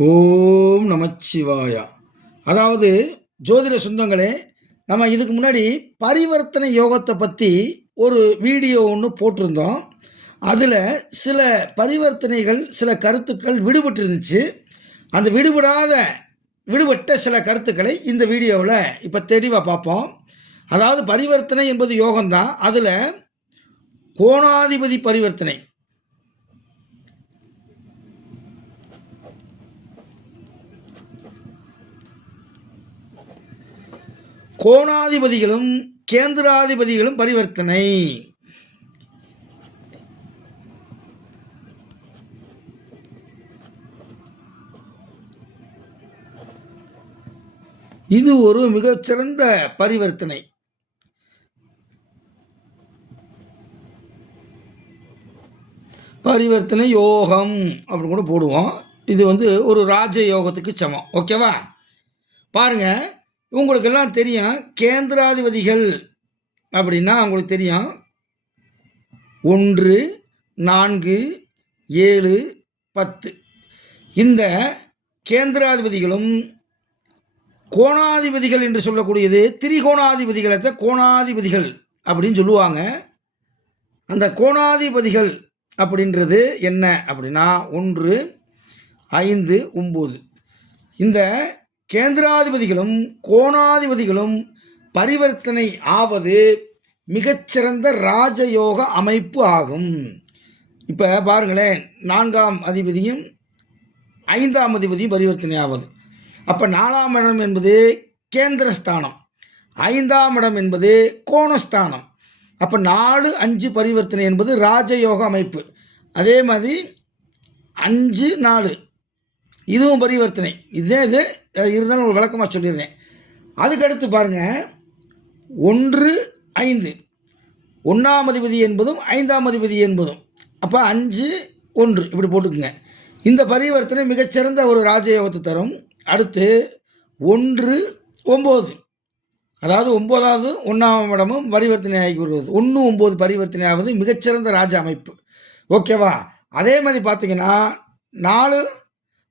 ஓம் நமச்சிவாயா. அதாவது ஜோதிட சொந்தங்களே, நம்ம இதுக்கு முன்னாடி பரிவர்த்தனை யோகத்தை பற்றி ஒரு வீடியோ ஒன்று போட்டிருந்தோம். அதில் சில பரிவர்த்தனைகள், சில கருத்துக்கள் விடுபட்டு இருந்துச்சு. அந்த விடுபட்ட சில கருத்துக்களை இந்த வீடியோவில் இப்போ தெளிவாக பார்ப்போம். அதாவது பரிவர்த்தனை என்பது யோகம்தான். அதில் கோணாதிபதி பரிவர்த்தனை, கோணாதிபதிகளும் கேந்திராதிபதிகளும் பரிவர்த்தனை. இது ஒரு மிகச்சிறந்த பரிவர்த்தனை. பரிவர்த்தனை யோகம் அப்படின்னு கூட போடுவோம். இது ஒரு ராஜ யோகத்துக்கு சமம். ஓகேவா? பாருங்க, உங்களுக்கெல்லாம் தெரியும் கேந்திராதிபதிகள் அப்படின்னா உங்களுக்கு தெரியும் 1, 4, 7, 10. இந்த கேந்திராதிபதிகளும் கோணாதிபதிகள் என்று சொல்லக்கூடியது திரிகோணாதிபதிகளை கோணாதிபதிகள் அப்படின்னு சொல்லுவாங்க. அந்த கோணாதிபதிகள் அப்படின்றது என்ன அப்படின்னா 1, 5, 9. இந்த கேந்திராதிபதிகளும் கோணாதிபதிகளும் பரிவர்த்தனை ஆவது மிகச்சிறந்த ராஜயோக அமைப்பு ஆகும். இப்போ பாருங்களேன், 4ஆம் அதிபதியும் 5ஆம் அதிபதியும் பரிவர்த்தனை ஆவது. அப்போ 4ஆம் இடம் என்பது கேந்திரஸ்தானம், 5ஆம் இடம் என்பது கோணஸ்தானம். அப்போ 4, 5 பரிவர்த்தனை என்பது ராஜயோக அமைப்பு. அதே மாதிரி 5, 4 இதுவும் பரிவர்த்தனை. இது இருந்தாலும் ஒரு விளக்கமாக சொல்லிடுறேன். அதுக்கடுத்து பாருங்கள், 1, 5 1ஆம் அதிபதி என்பதும் 5ஆம் அதிபதி என்பதும். அப்போ 5, 1 இப்படி போட்டுக்குங்க. இந்த பரிவர்த்தனை மிகச்சிறந்த ஒரு ராஜயோகத்தை தரும். அடுத்து 1, 9, அதாவது 9வது 1ஆம் இடமும் பரிவர்த்தனை ஆகி வருவது. 1, 9 பரிவர்த்தனை ஆவது மிகச்சிறந்த ராஜ அமைப்பு. ஓகேவா? அதே மாதிரி பார்த்தீங்கன்னா 4,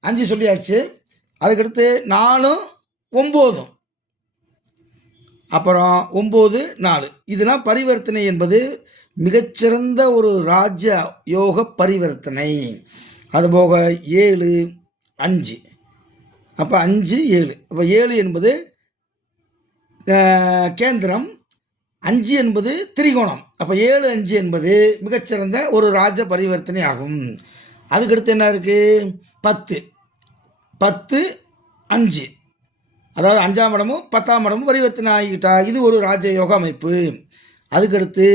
5 சொல்லியாச்சு. அதுக்கடுத்து 4, 9, அப்புறம் 9, 4 இதெல்லாம் பரிவர்த்தனை என்பது மிகச்சிறந்த ஒரு ராஜ யோக பரிவர்த்தனை. அதுபோக 7, 5 அப்போ 5, 7 அப்போ 7 என்பது கேந்திரம், 5 என்பது திரிகோணம். அப்போ 7, 5 என்பது மிகச்சிறந்த ஒரு ராஜ பரிவர்த்தனை ஆகும். அதுக்கடுத்து என்ன இருக்குது? 10, 5 அதாவது 5ஆம் இடமும் 10ஆம் இடமும் பரிவர்த்தனை ஆகிட்டா இது ஒரு ராஜயோக அமைப்பு. அதுக்கடுத்து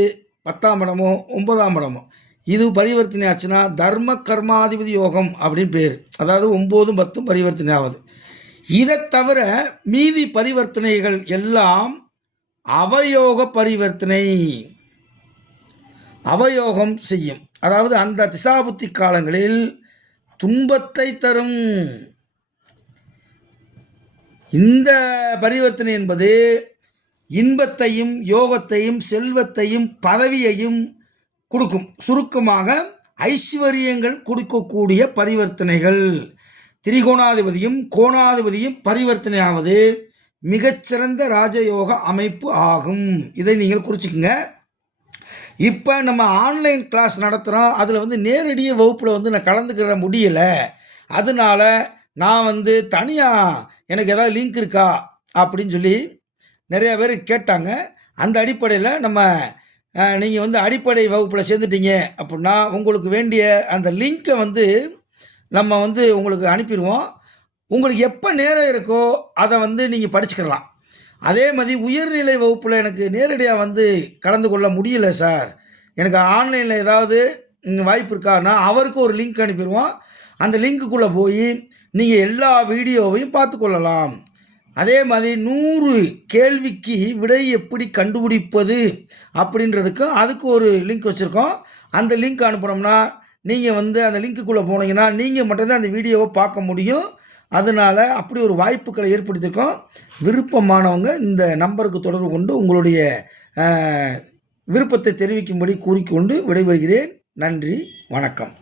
10ஆம் இடமும் 9ஆம் இடமும் இது பரிவர்த்தனை ஆச்சுன்னா தர்ம கர்மாதிபதி யோகம் அப்படின்னு பேர். அதாவது 9, 10 பரிவர்த்தனை ஆகுது. இதை தவிர மீதி பரிவர்த்தனைகள் எல்லாம் அவயோக பரிவர்த்தனை, அவயோகம் செய்யும். அதாவது அந்த திசாபுத்தி காலங்களில் துன்பத்தை தரும். இந்த பரிவர்த்தனை என்பது இன்பத்தையும் யோகத்தையும் செல்வத்தையும் பதவியையும் கொடுக்கும். சுருக்கமாக ஐஸ்வர்யங்கள் கொடுக்கக்கூடிய பரிவர்த்தனைகள். திரிகோணாதிபதியும் கோணாதிபதியும் பரிவர்த்தனை ஆவது மிகச்சிறந்த ராஜயோக அமைப்பு ஆகும். இதை நீங்கள் குறிச்சிக்கங்க. இப்போ நம்ம ஆன்லைன் கிளாஸ் நடத்துகிறோம். அதில் நேரடிய வகுப்பில் நான் கலந்துக்கிற முடியலை. அதனால நான் தனியாக எனக்கு ஏதாவது லிங்க் இருக்கா அப்படின்னு சொல்லி நிறையா பேர் கேட்டாங்க. அந்த அடிப்படையில் நம்ம நீங்கள் அடிப்படை வகுப்பில் சேர்ந்துட்டீங்க அப்படின்னா உங்களுக்கு வேண்டிய அந்த லிங்க்கை நம்ம உங்களுக்கு அனுப்பிடுவோம். உங்களுக்கு எப்போ நேரம் இருக்கோ அதை நீங்கள் படிச்சுக்கலாம். அதே மாதிரி உயர்நிலை வகுப்பில் எனக்கு நேரடியாக கலந்து கொள்ள முடியல சார், எனக்கு ஆன்லைனில் ஏதாவது வாய்ப்பு இருக்கான்னா அவருக்கு ஒரு லிங்க் அனுப்பிடுவோம். அந்த லிங்க்குள்ளே போய் நீங்கள் எல்லா வீடியோவையும் பார்த்து கொள்ளலாம். அதே மாதிரி 100 கேள்விக்கு விடை எப்படி கண்டுபிடிப்பது அப்படின்றதுக்கும் அதுக்கு ஒரு லிங்க் வச்சுருக்கோம். அந்த லிங்க் அனுப்பினோம்னா நீங்கள் அந்த லிங்க்குள்ளே போனீங்கன்னா நீங்கள் மட்டும்தான் அந்த வீடியோவை பார்க்க முடியும். அதனால் அப்படி ஒரு வாய்ப்புகளை ஏற்படுத்தியிருக்கோம். விருப்பமானவங்க இந்த நம்பருக்கு தொடர்பு கொண்டு உங்களுடைய விருப்பத்தை தெரிவிக்கும்படி கூறிக்கொண்டு விடைபெறுகிறேன். நன்றி, வணக்கம்.